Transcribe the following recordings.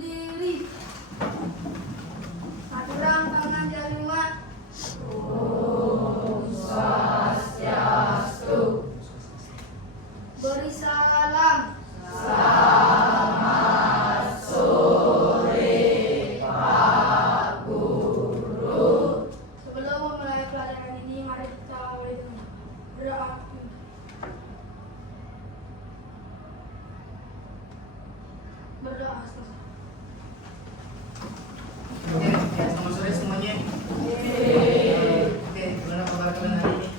berdiri. Sakurang tangan jari umat. Swastiastu. Beri salam. Selamat sore Pak Guru. Sebelum memulai pelajaran ini, mari kita awali dengan berdoa. Berdoa. Oke, ya, selamat sore semuanya. Oke, gimana kabar kalian hari ini?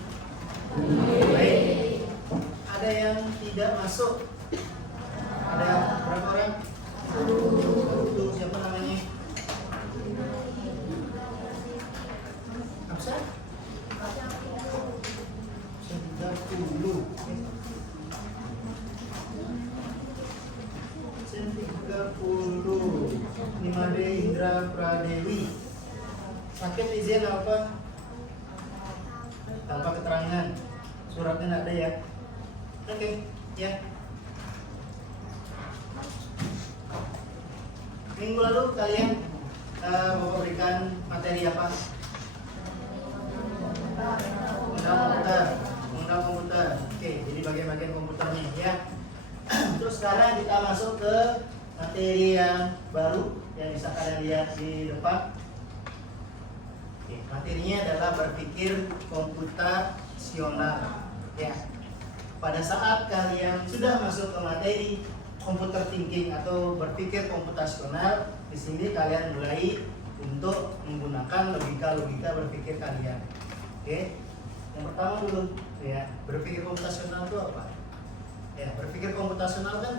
Baik. Ada yang tidak masuk? Ada berapa orang? Satu. Siapa namanya? Apa? 30. 30. Nimade Indra Pradewi. Paket izin apa? Tanpa keterangan. Suratnya nggak ada ya? Oke, ya. Minggu lalu kalian mau berikan materi apa? Undang komputer. Oke, jadi bagian-bagian komputernya ya. Terus sekarang kita masuk ke materi yang baru yang bisa kalian lihat di depan. Oke, materinya adalah berpikir komputasional. Ya. Pada saat kalian sudah masuk ke materi computer thinking atau berpikir komputasional, di sini kalian mulai untuk menggunakan logika-logika berpikir kalian. Oke. Yang pertama dulu, ya, berpikir komputasional itu apa? Ya, berpikir komputasional kan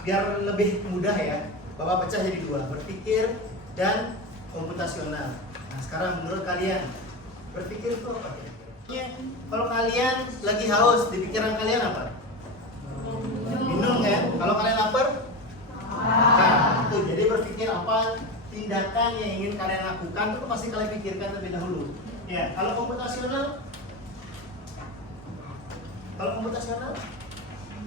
biar lebih mudah ya, Bapak pecah jadi dua, berpikir dan komputasional. Nah, sekarang menurut kalian berpikir itu apa kira-kira? Kalau kalian lagi haus, di pikiran kalian apa? Minum kan? Kalau kalian lapar? Makan. Tuh, jadi berpikir apa tindakan yang ingin kalian lakukan itu pasti kalian pikirkan terlebih dahulu. Ya, kalau komputasional?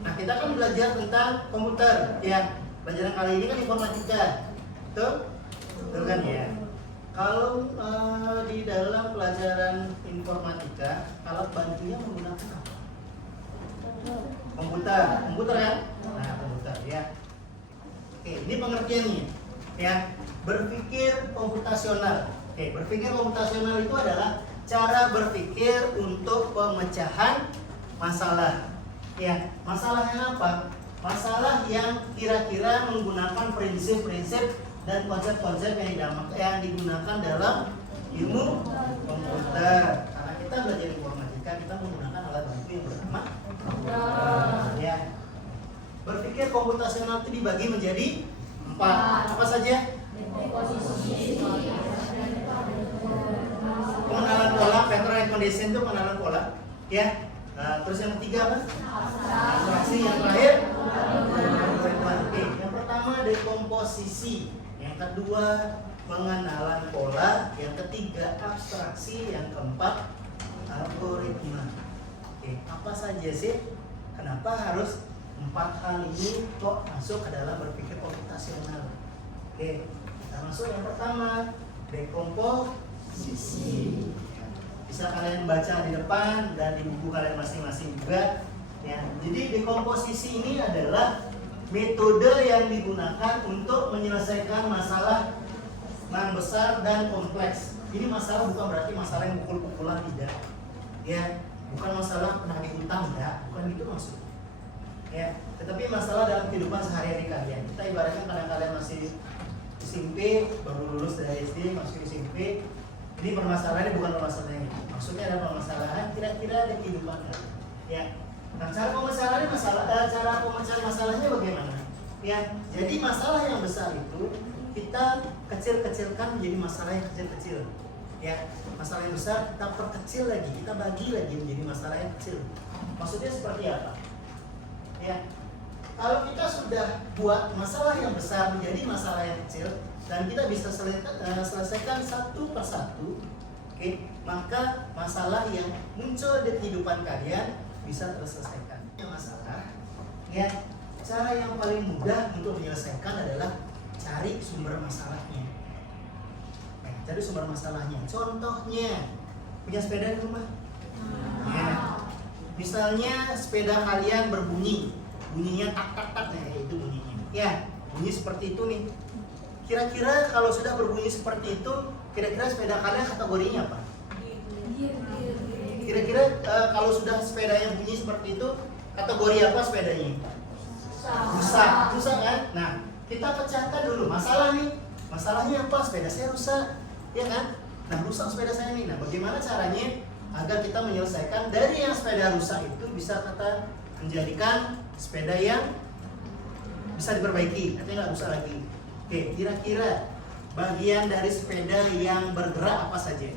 Nah, kita kan belajar tentang komputer, ya. Pelajaran kali ini kan informatika, betul? Betul kan ya? Kalau di dalam pelajaran informatika, alat bantunya menggunakan apa? Komputer kan? Nah, komputer ya. Oke, ini pengertiannya, ya. Berpikir komputasional. Oke, berpikir komputasional itu adalah cara berpikir untuk pemecahan masalah. Ya, masalahnya apa? Masalah yang kira-kira menggunakan prinsip-prinsip dan konsep-konsep yang digunakan dalam ilmu komputer. Karena kita belajar informatika, kita menggunakan alat bantu yang bernama komputer. Ya. Berpikir komputasional itu dibagi menjadi 4. Apa saja? Pengenalan pola, pattern recognition itu pengenalan pola. Ya. Nah, terus yang ketiga apa? Abstraksi. Yang terakhir oke, yang pertama dekomposisi, yang kedua pengenalan pola, yang ketiga abstraksi, yang keempat algoritma. Oke, apa saja sih? Kenapa harus 4 hal ini kok masuk ke dalam berpikir komputasional? Oke, kita masuk yang pertama, dekomposisi. Bisa kalian baca di depan dan di buku kalian masing-masing juga. Ya, jadi dekomposisi ini adalah metode yang digunakan untuk menyelesaikan masalah yang besar dan kompleks. Ini masalah bukan berarti masalah yang pukul-pukulan, tidak. Ya, bukan masalah penagih utang, ya, bukan itu maksudnya. Ya, tetapi masalah dalam kehidupan sehari-hari kalian. Kita ibaratkan kadang kalian masih SMP, baru lulus dari SD, masuk SMP. Ini permasalahannya bukan permasalahan ini. Maksudnya ada permasalahan kira-kira ada kehidupan kalian. Ya. Nah, cara pemecahan masalahnya bagaimana? Ya, jadi masalah yang besar itu kita kecil-kecilkan menjadi masalah yang kecil-kecil. Ya, masalah yang besar kita perkecil lagi, kita bagi lagi menjadi masalah yang kecil. Maksudnya seperti apa? Ya, kalau kita sudah buat masalah yang besar menjadi masalah yang kecil dan kita bisa selesaikan satu persatu, oke, maka masalah yang muncul di kehidupan kalian bisa terselesaikan. Masalah, ya, cara yang paling mudah untuk menyelesaikan adalah cari sumber masalahnya. Nah, cari sumber masalahnya. Contohnya, punya sepeda di rumah? Ya. Misalnya sepeda kalian berbunyi, bunyinya tak tak tak, nah itu bunyinya. Ya, bunyi seperti itu nih. Kira-kira kalau sudah berbunyi seperti itu, kira-kira sepeda kalian kategorinya apa? Kira-kira kalau sudah sepedanya bunyi seperti itu, kategori apa sepedanya? Rusak kan? Nah, kita pecahkan dulu masalah nih. Masalahnya apa? Sepeda saya rusak, ya kan? Nah, rusak sepeda saya nih. Nah, bagaimana caranya agar kita menyelesaikan dari yang sepeda rusak itu bisa kita menjadikan sepeda yang bisa diperbaiki, artinya nggak rusak lagi. Oke, kira-kira bagian dari sepeda yang bergerak apa saja?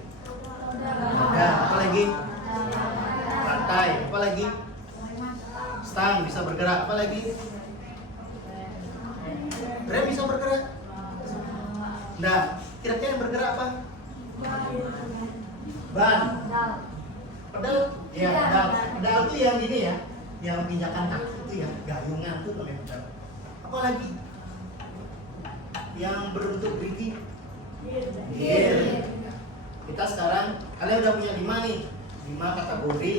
Roda, apa lagi? Rantai, apa lagi? Stang bisa bergerak, apa lagi? Rem bisa bergerak? Nah, kira-kira yang bergerak apa? Ban. Pedal? Ya, pedal. Pedal itu yang gini ya, yang pinjakan kaki itu ya, gayungan itu namanya pedal. Apa lagi? Yang berbentuk gerigi? Gear. Kita sekarang, kalian udah punya 5 nih, 5 kategori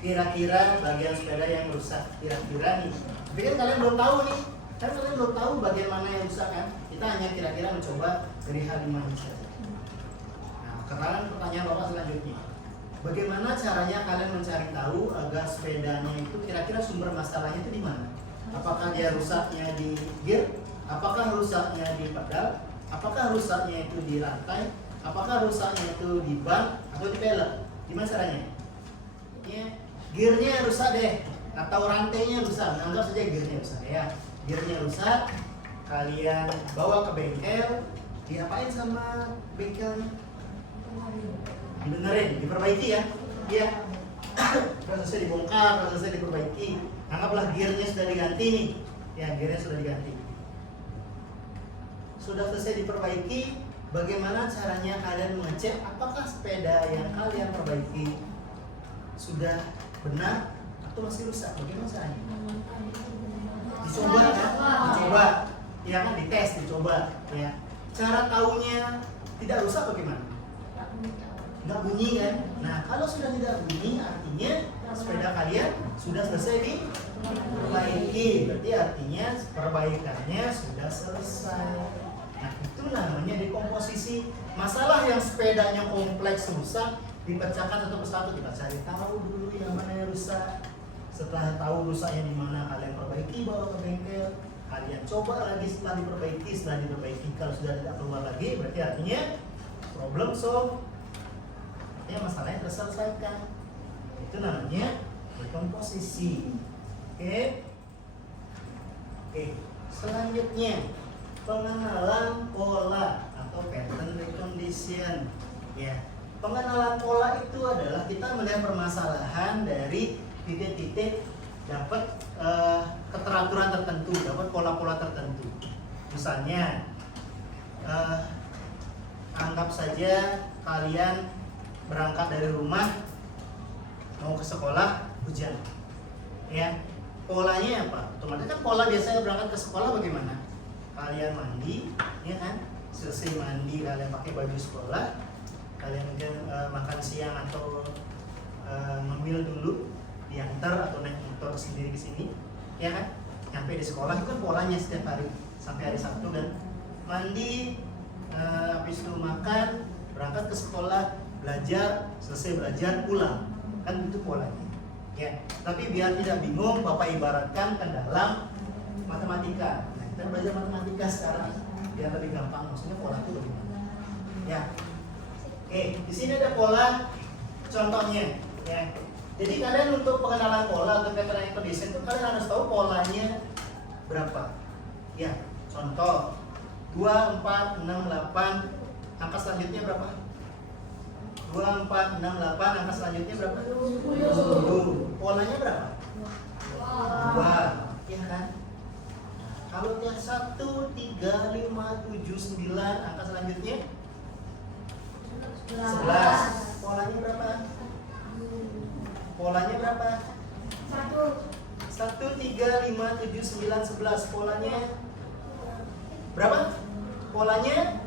kira-kira bagian sepeda yang rusak. Kira-kira nih. Tapi kan kalian belum tahu nih, kan kalian belum tahu bagian mana yang rusak kan? Kita hanya kira-kira mencoba dari hal 5 ini saja. Nah, sekarang pertanyaan Bapak selanjutnya. Bagaimana caranya kalian mencari tahu agar sepedanya itu kira-kira sumber masalahnya itu di mana? Apakah dia rusaknya di gear? Apakah rusaknya di pedal? Apakah rusaknya itu di rantai? Apakah rusaknya itu di ban atau di pelek? Gimana caranya? Ya, gearnya rusak deh, atau rantainya rusak. Anggap saja gearnya rusak ya. Gearnya rusak, kalian bawa ke bengkel, diapain sama bengkelnya? Dibenerin, diperbaiki ya. Iya. Kalau selesai dibongkar, kalau selesai diperbaiki. Anggaplah gearnya sudah diganti nih. Ya, gearnya sudah diganti. Sudah selesai diperbaiki, bagaimana caranya kalian mengecek apakah sepeda yang kalian perbaiki sudah benar atau masih rusak? Bagaimana caranya? Dicoba kan? Dicoba. Ya kan, dites, dicoba. Ya. Cara tahunya tidak rusak bagaimana? Nggak bunyi kan? Nah, kalau sudah tidak bunyi artinya sepeda kalian sudah selesai diperbaiki. Berarti artinya perbaikannya sudah selesai. Nah, itu namanya dekomposisi. Masalah yang sepedanya kompleks rusak dipecahkan satu persatu, kita cari tahu dulu yang mana yang rusak. Setelah tahu rusaknya di mana, kalian perbaiki, bawa ke bengkel. Kalian coba lagi setelah diperbaiki. Kalau sudah tidak keluar lagi, berarti artinya problem solve. Ya, masalahnya terselesaikan. Itu namanya dekomposisi. Oke. Selanjutnya pengenalan pola atau pattern recognition. Ya, pengenalan pola itu adalah kita melihat permasalahan dari titik-titik dapat keteraturan tertentu, dapat pola-pola tertentu. Misalnya, anggap saja kalian berangkat dari rumah mau ke sekolah hujan, ya polanya apa? Otomatis kan pola biasanya berangkat ke sekolah bagaimana? Kalian mandi, ya kan? Selesai mandi kalian pakai baju sekolah, kalian mungkin makan siang atau ngemil dulu, diantar atau naik motor sendiri ke sini, ya kan? Sampai di sekolah itu kan polanya setiap hari sampai hari Sabtu kan? Mandi, habis itu makan, berangkat ke sekolah, belajar, selesai belajar, pulang. Kan itu polanya. Ya, tapi biar tidak bingung, Bapak ibaratkan ke dalam matematika. Nah, kita belajar matematika sekarang biar lebih gampang. Maksudnya pola itu bagaimana? Ya. Oke, di sini ada pola contohnya, ya. Jadi kalian untuk pengenalan pola atau pattern recognition itu kalian harus tahu polanya berapa. Ya, contoh 2, 4, 6, 8. Angka selanjutnya berapa? 2, 4, 6, 8, angka selanjutnya berapa? 10. Polanya berapa? 2, ya kan? Kalau yang 1, 3, 5, 7, 9, angka selanjutnya 11. Polanya berapa? Polanya berapa? 1, 3, 5, 7, 9, 11. Polanya berapa? polanya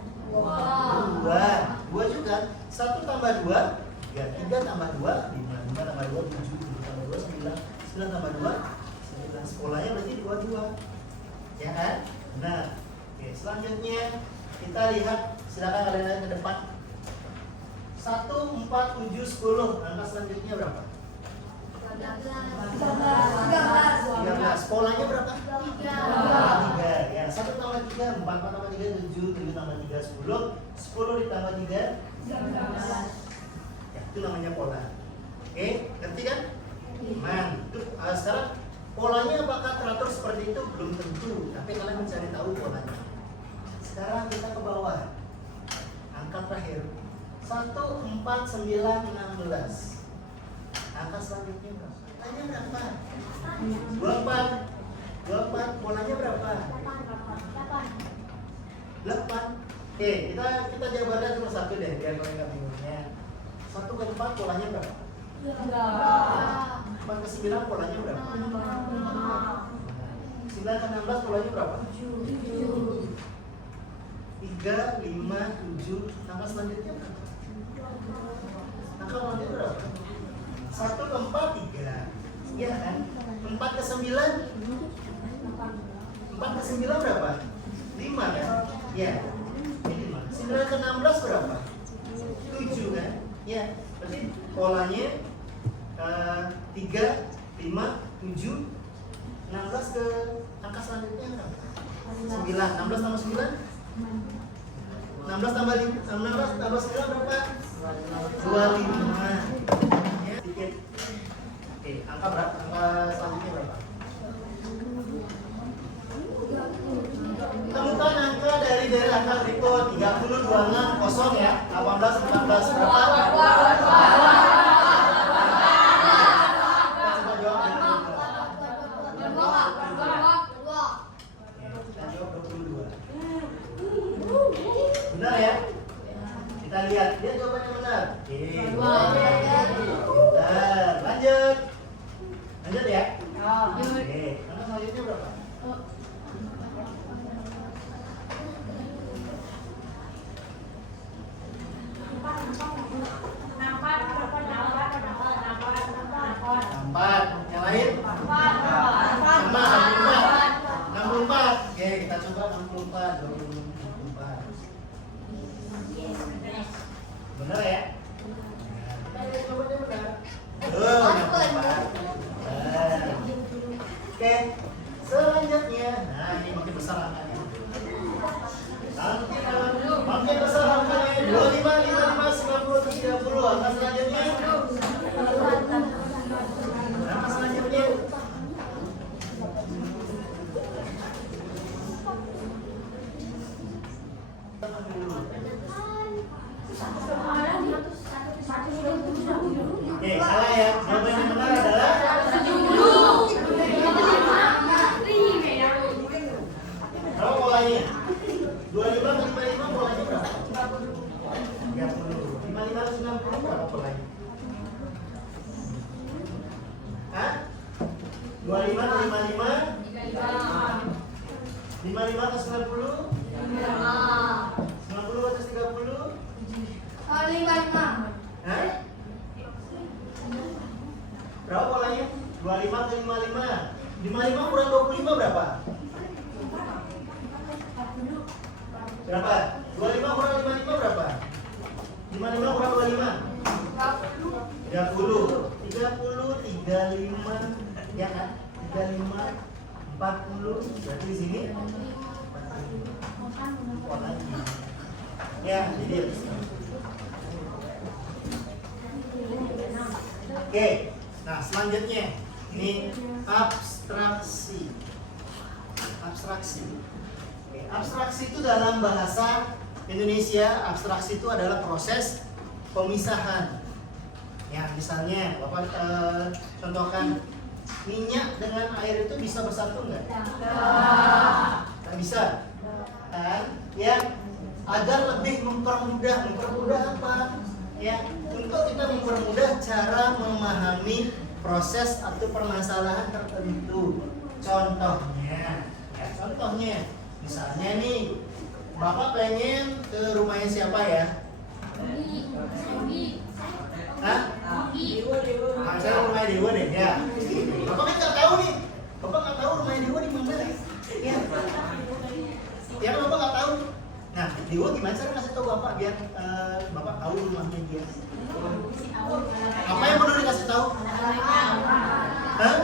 dua juga. 1 tambah 2 ya 3 tambah 2 5 tambah 2 7 tambah 2 9 tambah 2 11. Polanya berarti 22 ya kan. Nah oke, selanjutnya kita lihat, silakan kalian lihat ke depan. 1 4 7 10. Angka selanjutnya berapa? 13. Polanya berapa? 3 ya. 1 tambah 3 4 tambah 3 7 7 tambah 3 10 10 ditambah 3 ya, itu namanya pola. Oke, ngerti kan? Sekarang polanya apakah teratur seperti itu? Belum tentu, tapi kalian mencari tahu polanya. Sekarang kita ke bawah. Angka terakhir 1 4 9 16. Angka selanjutnya berapa? Polanya berapa? 24. Polanya berapa? 8. Oke, kita jabarkan cuma satu deh biar kalian nggak bingungnya. 1 ke 4 polanya berapa? 4 ke 9 polanya berapa? 9 ke 16 polanya berapa? 3, 5, 7. Angka selanjutnya berapa? Angka selanjutnya berapa? 1 ke 4 3. Iya kan? 4 ke 9 4 ke 9 berapa? 5 kan? Iya. 9 ke 16 berapa? 7 kan? Ya, berarti polanya 3, 5, 7, 16 ke angka selanjutnya berapa? 9. 16 tambah 9? 16 tambah 9 berapa? 25. Ya, sedikit. Oke, angka berapa? Angka selanjutnya berapa? Temukan angka dari angka berikut. 30, 26, kosong ya. 18, 14 berapa? Coba jawab. Kita jawab 22. Benar ya? Kita lihat, dia jawabannya benar. Oke. Benar. Lanjut. Lanjut ya. Oke. Angka selanjutnya berapa? Yang lain? 64. Oke, kita coba 64. 64. Benar ya? Kita lihat jawabannya benar. 64. Oke, selanjutnya. Nah, ini makin besar angkanya. Makin besar angkanya. 25, 55, 90, 30. Angka selanjutnya. Angka selanjutnya. Oke, salah ya. Jawaban yang benar adalah 70. Berapa polanya? 25 ke 55 polanya berapa? 30. 55 ke 90 berapa polanya? Hah? 25 ke 55? 55 ke 90? 90 ke 30? 55. Hah? Berapa polanya? 25 ke 55. 55 kurang 25 berapa? Berapa? 25 kurang 55 berapa? 55 kurang 25? 30. 30, 35, ya kan? 35, 40. Berarti di sini 45. Lagi. Ya, jadi oke. Nah, selanjutnya ini abstraksi. Abstraksi. Oke, abstraksi itu dalam bahasa Indonesia, abstraksi itu adalah proses pemisahan. Ya, misalnya Bapak contohkan minyak dengan air itu bisa bersatu nggak? Nggak bisa. Kan? Ya, agar lebih mempermudah apa? Ya, untuk kita mempermudah cara memahami proses atau permasalahan tertentu. Contohnya, misalnya nih, Bapak pengen ke rumahnya siapa ya? Hah? Saya rumahnya Dewa deh, ya. Bapak kan nggak tahu nih. Bapak nggak tahu rumahnya Dewa di mana. Ya. Ya kan Bapak nggak tahu. Nah, Dewa gimana cara ngasih tahu Bapak biar Bapak tahu rumahnya dia? Apa yang perlu dikasih tahu? Hah?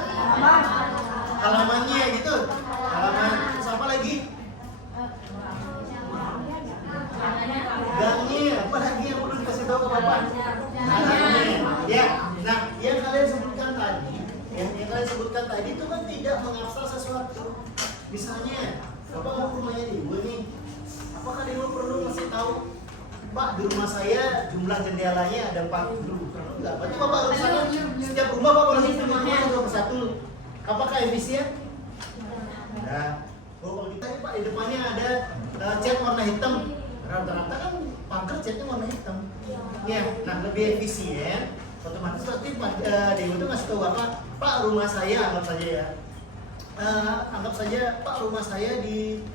Halamannya gitu. Halaman. Terus apa lagi? Gangnya. Apa lagi yang perlu dikasih tahu ke Bapak? Gangnya. Ya. Nah, yang kalian sebutkan tadi, yang kalian sebutkan tadi itu kan tidak menghafal sesuatu. Misalnya, Bapak mau ke rumahnya Dewa nih. Apakah Dewa perlu ngasih tahu? Pak, di rumah saya jumlah jendelanya ada 40. Enggak, berarti Bapak harus sana setiap rumah Bapak harus rumahnya satu persatu. Apakah efisien? Nah, kalau kita Pak di depannya ada cat warna hitam. Rata-rata kan pagar catnya warna hitam. Ya, nah lebih efisien. Otomatis berarti Dewa itu ngasih tahu Pak rumah saya anggap saja ya. Anggap saja Pak rumah saya di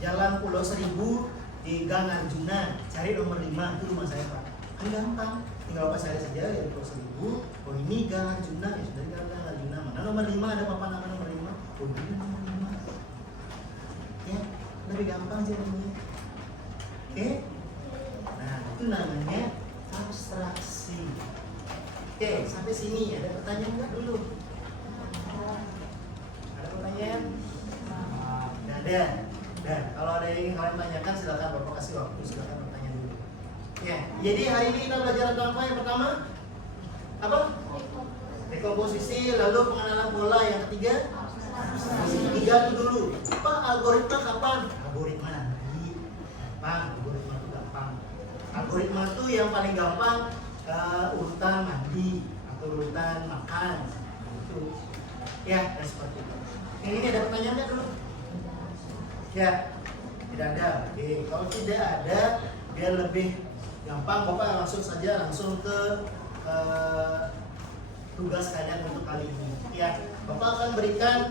Jalan Pulau Seribu di Gang Arjuna, cari nomor 5, itu rumah saya Pak. Kan gampang, tinggal Bapak cari saja ya Pulau Seribu. Oh ini Gang Arjuna, ya sudah di Gang Arjuna. Mana nomor 5, ada papan nama nomor 5. Oh ini nomor 5. Ya, lebih gampang jadinya. Oke? Nah, itu namanya abstraksi. Oke, sampai sini ada pertanyaan nggak dulu? Ada pertanyaan? Nggak ada. Dan kalau ada yang ingin kalian tanyakan silakan Bapak kasih waktu, silakan bertanya dulu. Ya, jadi hari ini kita belajar tentang apa yang pertama? Apa? Dekomposisi, lalu pengenalan pola. Yang ketiga? Tiga itu dulu. Pak, algoritma kapan? Algoritma nanti. Gampang, algoritma itu gampang. Algoritma itu yang paling gampang urutan mandi atau urutan makan. Itu. Ya, seperti itu. Yang ini ada pertanyaan nggak dulu? Ya, tidak ada. Oke, kalau tidak ada, biar lebih gampang, Bapak langsung ke tugas kalian untuk kali ini. Ya, Bapak akan berikan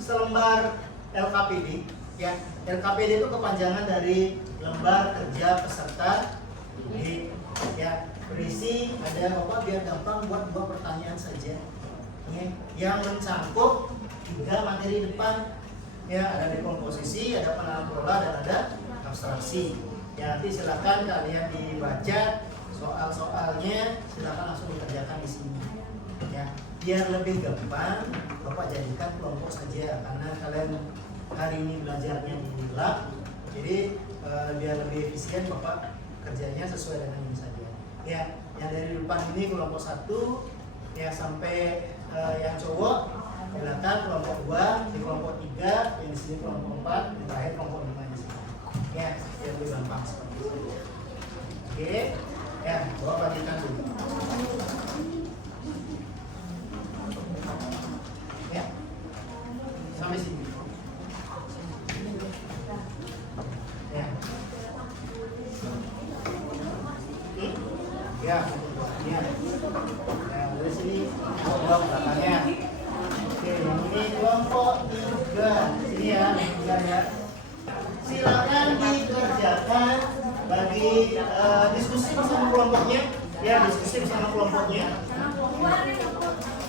selembar LKPD. Ya, LKPD itu kepanjangan dari lembar kerja peserta didik. Ya, berisi ada Bapak biar gampang buat 2 pertanyaan saja. Ya, yang mencakup 3 materi depan. Ya, ada dekomposisi, ada pengenalan pola, dan ada abstraksi. Ya, nanti silakan kalian dibaca soal-soalnya, silakan langsung dikerjakan di sini. Ya, biar lebih gampang, Bapak jadikan kelompok saja karena kalian hari ini belajarnya di lab. Jadi biar lebih efisien, Bapak kerjanya sesuai dengan ini saja. Ya, yang dari depan ini kelompok 1 ya sampai yang cowok. Silakan kelompok 2, di kelompok 3, yang di sini kelompok 4, di terakhir kelompok 5 di sini. Ya, biar lebih gampang seperti itu. Oke, ya, Bapak bagikan dulu. Ya, sampai sini. Ya. Ya, ya. Ya, dari sini kelompok belakangnya. Oke, ini kelompok 3. Sini ya, 3 ya. Silakan dikerjakan bagi diskusi bersama kelompoknya. Ya, diskusi bersama kelompoknya.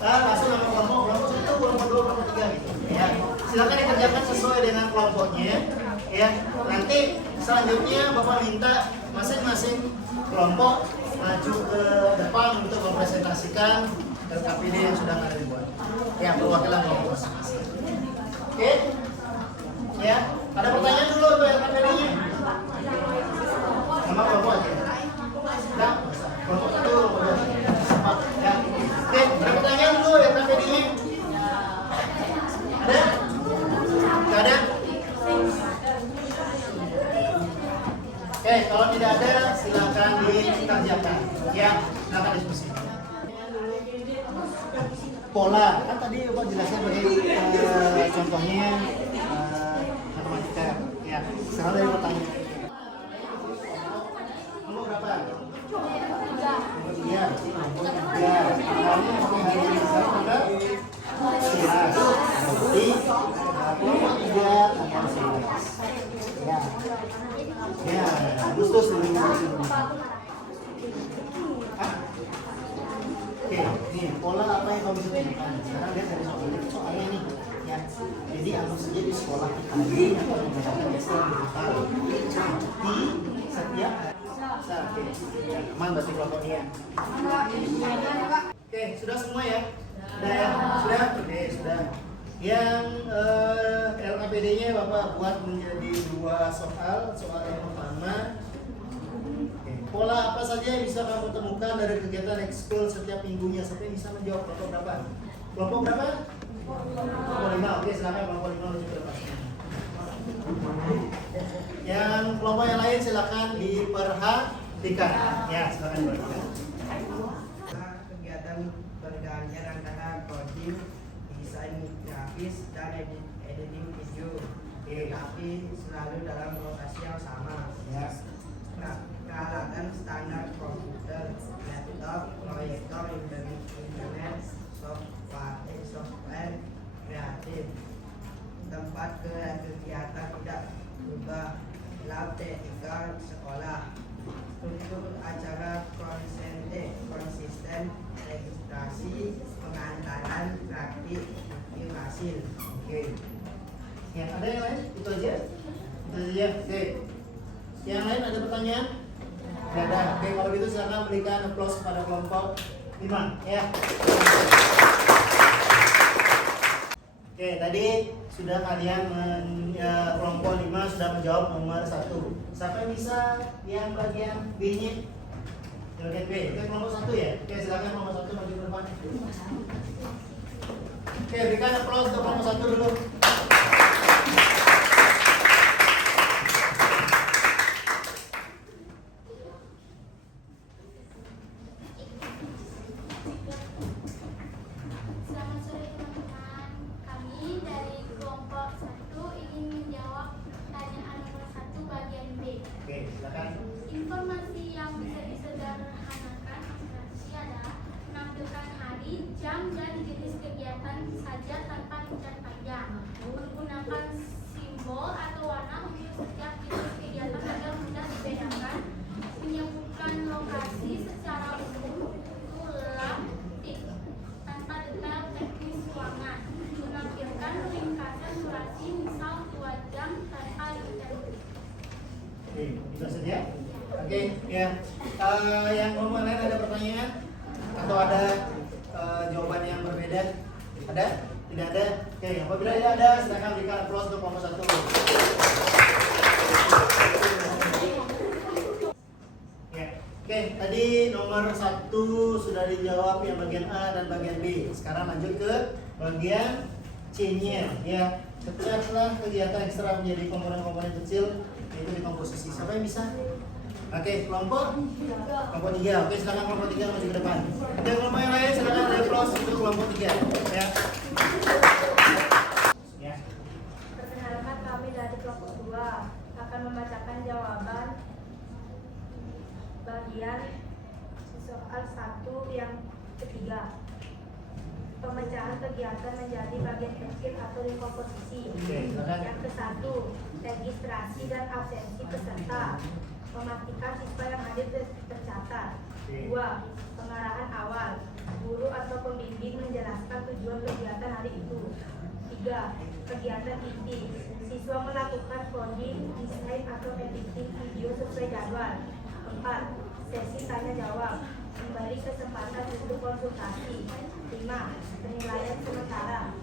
Langsung nama kelompok 1, kelompok 2, kelompok 3 gitu. Ya. Silakan dikerjakan sesuai dengan kelompoknya. Ya. Nanti selanjutnya Bapak minta masing-masing kelompok maju ke depan untuk mempresentasikan LKPD yang sudah ada dibuat. Ya, perwakilan kelompok masing-masing. Oke? Ya, ada pertanyaan dulu untuk LKPD-nya? Nama kelompok aja. Nah, kelompok 1, kelompok 2, kelompok 4. Ya. Oke, ada pertanyaan dulu LKPD-nya? Ada? Tidak ada? Oke, kalau tidak ada silakan dikerjakan. Ya, silakan diskusi. Pola, kan tadi Bapak jelaskan bagi contohnya matematika. Ya, sekarang dari pertanyaan. Nomor berapa? Iya, nomor 3. Awalnya pakai hari ini sampai ke 11. Berarti kelompok 3 nomor 11. Jadi anggap saja di sekolah kita ini akan mengadakan ekstra digital di setiap Oke, ya, aman berarti kelompoknya. Oke, sudah semua ya? Sudah ya? Sudah? Oke, sudah. Yang LKPD-nya Bapak buat menjadi 2 soal. Soal yang pertama, pola apa saja yang bisa kamu temukan dari kegiatan ekskul setiap minggunya? Siapa yang bisa menjawab? Kelompok berapa? Kelompok berapa? Kelompok 5. Oke, silakan kelompok 5 maju ke depan. Yang kelompok yang lain silakan diperhatikan. Ya, silakan diperhatikan. Kegiatan bergantian antara coding, desain grafis, dan editing video, tetapi selalu dalam lokasi yang sama. Ya. Peralatan standar komputer, laptop, proyektor, internet, software kreatif. Tempat kegiatan tidak berubah, lab teknikal sekolah. Struktur acara konsisten, registrasi, pengantaran, praktik, review hasil. Oke. Yang ada yang lain? Itu aja? Itu aja. Oke. Yang lain ada pertanyaan? Tidak ada. Oke, kalau gitu silakan berikan aplaus kepada kelompok 5 ya. Oke, tadi sudah kalian kelompok 5 sudah menjawab nomor 1. Siapa yang bisa yang bagian B-nya? Bagian B. Oke, kelompok 1 ya. Oke, silakan kelompok 1 maju ke depan. Oke, berikan aplaus untuk kelompok 1 dulu. Selamat sore teman-teman. Kami dari kelompok 1 ingin menjawab pertanyaan nomor 1 bagian B. Oke, silakan. Informasi yang bisa disederhanakan abstraksi adalah menampilkan hari, jam, dan jenis kegiatan saja tanpa rincian panjang. Menggunakan simbol atau warna untuk setiap jenis kegiatan agar mudah dibedakan. Menyebutkan lokasi secara umum, lab, tanpa detail teknis ruangan. Menampilkan ringkasan durasi, misal 2 jam tanpa rincian. Oke, itu saja. Oke, ya. Yang kelompok lain ada pertanyaan atau ada jawaban yang berbeda? Ada? Tidak ada? Oke, apabila tidak ada, silakan berikan aplaus untuk kelompok 1. Ya. Oke, tadi nomor 1 sudah dijawab yang bagian A dan bagian B. Sekarang lanjut ke bagian C-nya ya. Setelah kegiatan ekstra menjadi komponen-komponen kecil yaitu dekomposisi. Siapa yang bisa? Oke, kelompok 3. Oke, silakan kelompok 3 maju ke depan. Oke, kelompok yang lain silakan aplaus untuk kelompok 3 ya. Ya. Perkenalkan, kami dari kelompok 2 akan membacakan jawaban bagian soal 1 yang ketiga. Pemecahan kegiatan menjadi bagian kecil atau dekomposisi. Oke, silakan. Yang ke-1, registrasi dan absensi peserta. Memastikan siswa yang hadir tercatat. 2. Pengarahan awal. Guru atau pembimbing menjelaskan tujuan kegiatan hari itu. 3. Kegiatan inti. Siswa melakukan coding, desain atau editing video sesuai jadwal. 4. Sesi tanya jawab. Memberi kesempatan untuk konsultasi. 5. Penilaian sementara.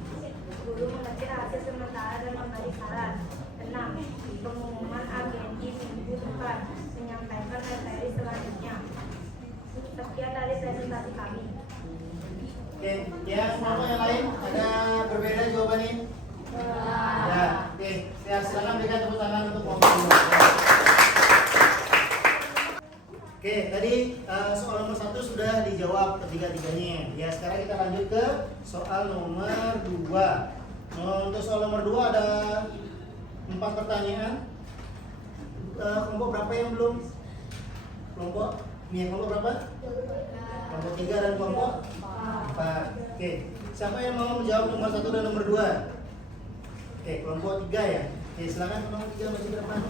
Guru mengetik hasil sementara dan memberi saran. 6. Pengumuman agendi minggu depan. Menyampaikan materi selanjutnya. Sekian dari presentasi kami. Oke, ya kelompok yang lain ada berbeda jawabannya? Ya, oke. Ya, silakan berikan tepuk tangan untuk kelompok 2. Oke, tadi soal nomor 1 sudah dijawab ketiga-tiganya. Ya, sekarang kita lanjut ke soal nomor 2. Untuk soal nomor 2 ada 4 pertanyaan. Kelompok berapa yang belum? Kelompok berapa? Kelompok 3 dan kelompok 4. Oke, siapa yang mau menjawab nomor 1 dan nomor 2? Oke, kelompok 3 ya. Oke, silakan kelompok 3 maju ke depan.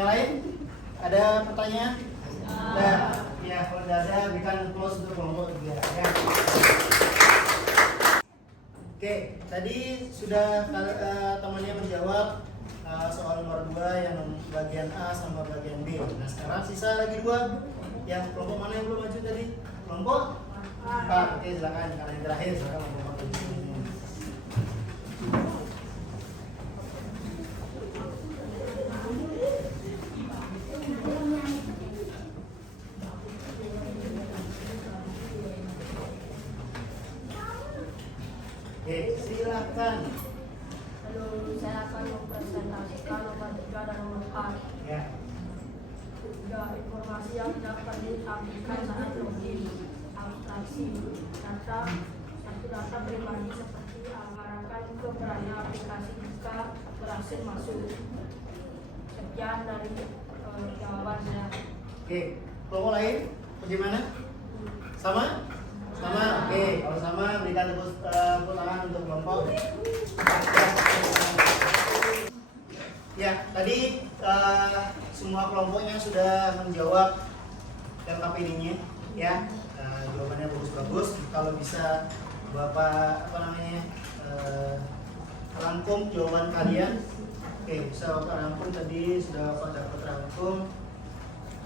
Yang lain? Ada pertanyaan? Ada? Ya, kalau tidak ada, berikan close untuk kelompok 3 ya. Oke, tadi sudah temannya menjawab soal nomor 2 yang bagian A sama bagian B. Nah, sekarang sisa lagi 2. Yang kelompok mana yang belum maju tadi? Kelompok 4. Oke, silakan. Karena yang terakhir sekarang kelompok 4. Oke, silakan. Lalu saya akan mempresentasikan nomor 3 dan nomor 4. Ya. Tiga, informasi yang dapat disampaikan sangat logis, abstraksi, data, satu data pribadi seperti mengarahkan ke perannya aplikasi jika berhasil masuk. Sekian dari jawaban saya. Oke, kelompok lain bagaimana? Sama? Sama? Oke, kalau sama berikan tepuk tangan untuk kelompok. Ya, tadi semua kelompoknya sudah menjawab LKPD-nya, ya. Jawabannya bagus-bagus. Kalau bisa Bapak rangkum jawaban kalian. Oke, bisa Bapak rangkum tadi sudah Bapak dapat rangkum.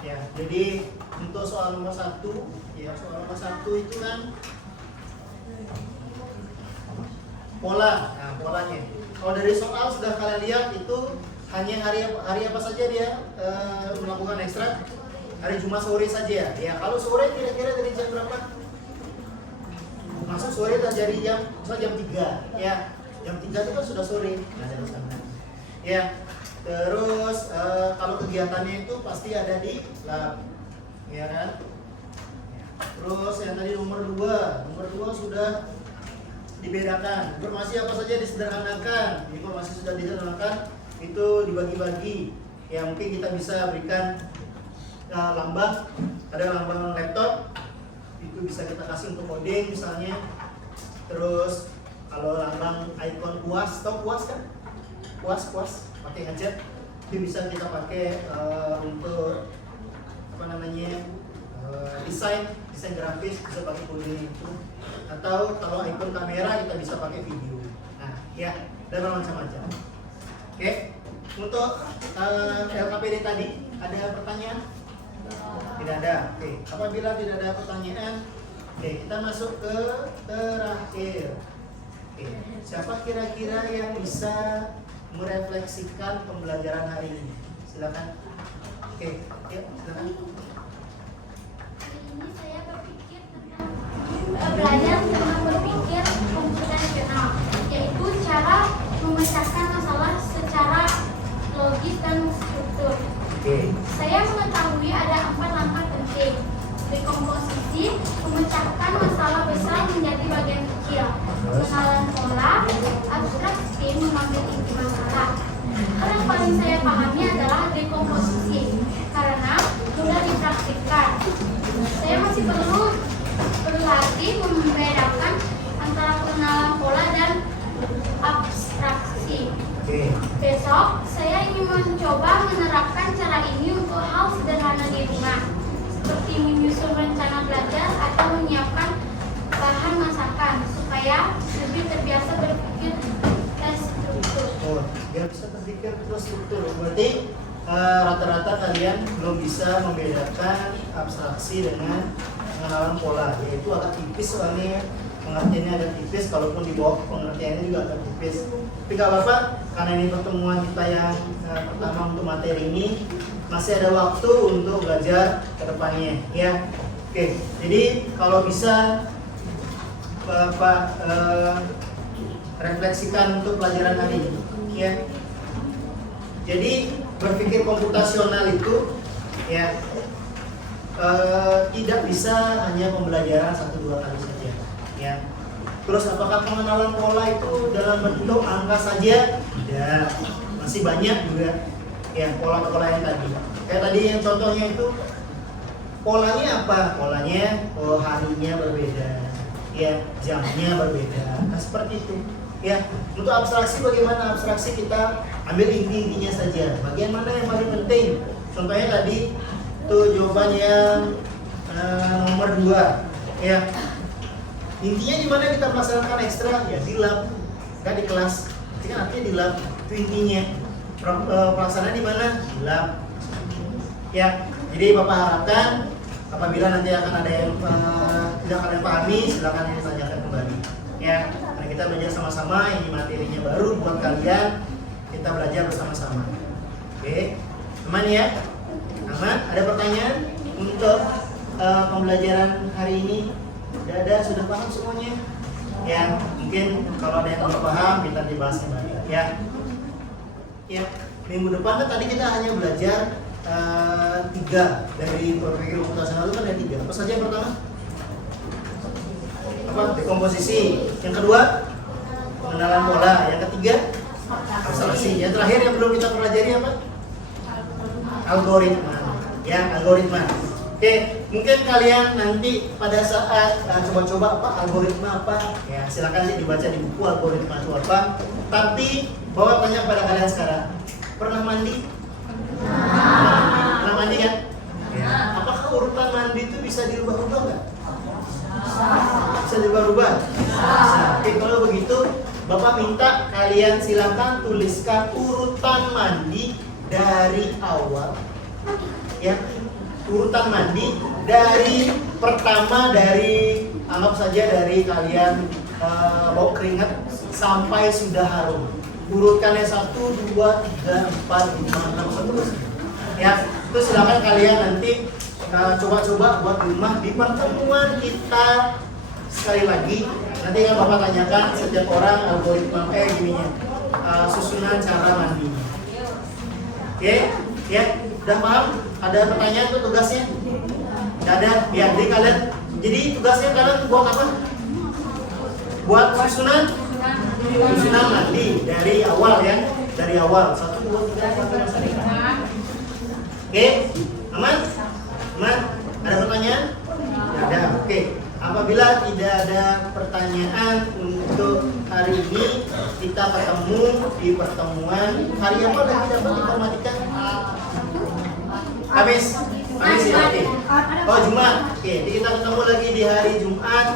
Ya, jadi untuk soal nomor 1, ya soal nomor 1 itu kan pola. Nah, polanya. Kalau dari soal sudah kalian lihat itu hanya hari apa saja dia melakukan ekstrak? Hari Jumat sore saja. Ya, kalau sore kira-kira dari jam berapa? Masuk sore dari jam 3. Ya, jam 3 itu kan sudah sore. Nah, dari sana. Ya. Terus kalau kegiatannya itu pasti ada di lab, ya kan? Terus yang tadi nomor 2 sudah dibedakan. Informasi apa saja disederhanakan. Informasi sudah disederhanakan itu dibagi-bagi. Ya mungkin kita bisa berikan lambang, ada lambang laptop, itu bisa kita kasih untuk coding misalnya. Terus kalau lambang icon kuas, tau kuas kan? Kuas pakai gadget itu bisa kita pakai untuk desain grafis, bisa pakai coding itu, atau kalau icon kamera kita bisa pakai video. Nah ya, dan macam-macam. Oke, untuk LKPD tadi ada pertanyaan? Tidak ada. Oke, apabila tidak ada pertanyaan, oke kita masuk ke terakhir. Oke, siapa kira-kira yang bisa merefleksikan pembelajaran hari ini? Silakan. Oke, ya, silakan. Hari ini saya berpikir tentang belajar tentang berpikir komputasional, yaitu cara memecahkan masalah secara logis dan struktur. Oke. Saya mengetahui ada 4 langkah penting: dekomposisi, memecahkan masalah besar menjadi bagian kecil, pengenalan pola, abstraksi, mengambil inti masalah. Hal yang paling saya pahami adalah dekomposisi karena mudah dipraktikkan. Saya masih perlu berlatih membedakan antara pengenalan pola dan abstraksi. Besok saya ingin mencoba menerapkan cara ini untuk hal sederhana di rumah, seperti menyusun rencana belajar atau menyiapkan bahan masakan supaya lebih terbiasa berpikir terstruktur. Oh, biar bisa berpikir terstruktur. Berarti rata-rata kalian belum bisa membedakan abstraksi dengan pengenalan pola, yaitu agak tipis soalnya pengertiannya agak tipis, kalaupun di bawah pengertiannya juga agak tipis. Tapi gak apa-apa, karena ini pertemuan kita yang pertama untuk materi ini, masih ada waktu untuk belajar ke depannya, ya. Oke, jadi kalau bisa Bapak refleksikan untuk pelajaran hari ini, ya. Jadi berpikir komputasional itu, ya, tidak bisa hanya pembelajaran 1-2 kali saja, ya. Terus apakah pengenalan pola itu dalam bentuk angka saja? Tidak, masih banyak juga ya pola-pola yang tadi. Kayak tadi yang contohnya itu polanya apa? Polanya harinya berbeda, ya jamnya berbeda. Nah seperti itu. Ya, untuk abstraksi bagaimana? Abstraksi kita ambil inti-intinya saja. Bagian mana yang paling penting? Contohnya tadi tuh jawaban yang nomor 2. Ya. Intinya di mana kita melaksanakan ekstra? Ya di lab, kan di kelas. Itu kan artinya di lab, itu intinya. Pelaksanaan di mana? Di lab. Ya. Jadi Bapak harapkan apabila nanti akan ada yang tidak kalian pahami, silakan ditanyakan kembali. Ya, karena kita belajar sama-sama, ini materinya baru buat kalian, kita belajar bersama-sama. Oke, aman ya? Aman? Ada pertanyaan untuk pembelajaran hari ini? Sudah paham semuanya? Ya, mungkin kalau ada yang belum paham, kita dibahas kembali. Ya, ya. Minggu depan kan tadi kita hanya belajar 3 dari berpikir komputasional itu kan ada 3. Apa saja yang pertama? Dekomposisi. Yang kedua, pengenalan pola. Yang ketiga, abstraksi. Yang terakhir yang belum kita pelajari apa? Algoritma. Ya, algoritma. Oke, mungkin kalian nanti pada saat coba-coba apa algoritma apa, ya silakan sih dibaca di buku algoritma itu apa. Tapi bawa tanya pada kalian sekarang, pernah mandi? Pernah mandi kan? Ya. Apakah urutan mandi itu bisa dirubah-rubah nggak? Bisa dirubah-rubah? Oke, kalau begitu Bapak minta kalian silakan tuliskan urutan mandi dari awal. Ya, urutan mandi dari pertama, dari anggap saja dari kalian bau keringat sampai sudah harum. Urutkannya 1, 2, 3, 4, 5, 6 seterusnya. Ya, itu silakan kalian nanti coba-coba buat di rumah. Di pertemuan kita sekali lagi nanti kan Bapak tanyakan setiap orang algoritma gininya, susunan cara mandinya. Oke, ya, udah paham? Ada pertanyaan tuh tugasnya? Tidak ada. Ya, jadi tugasnya kalian buat apa? Buat susunan mandi dari awal ya, dari awal 1, 2, 3, 4, 5. Oke, aman? Aman? Ada pertanyaan? Tidak ada. Oke. Apabila tidak ada pertanyaan untuk hari ini, kita ketemu di pertemuan hari apa lagi dapat informatika? Kamis ya, oke. Oh, Jumat. Oke, jadi kita ketemu lagi di hari Jumat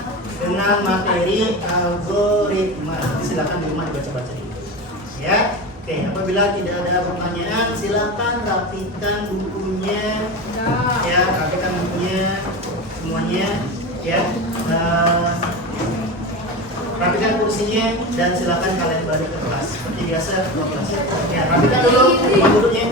dengan materi algoritma. Silakan di rumah dibaca-baca. Ya. Oke, apabila tidak ada pertanyaan, silakan rapikan bukunya. Ya, rapikan bukunya semuanya. Ya, rapikan kursinya dan silakan kalian balik ke kelas seperti biasa ke kelas. Ya, rapikan dulu duduknya.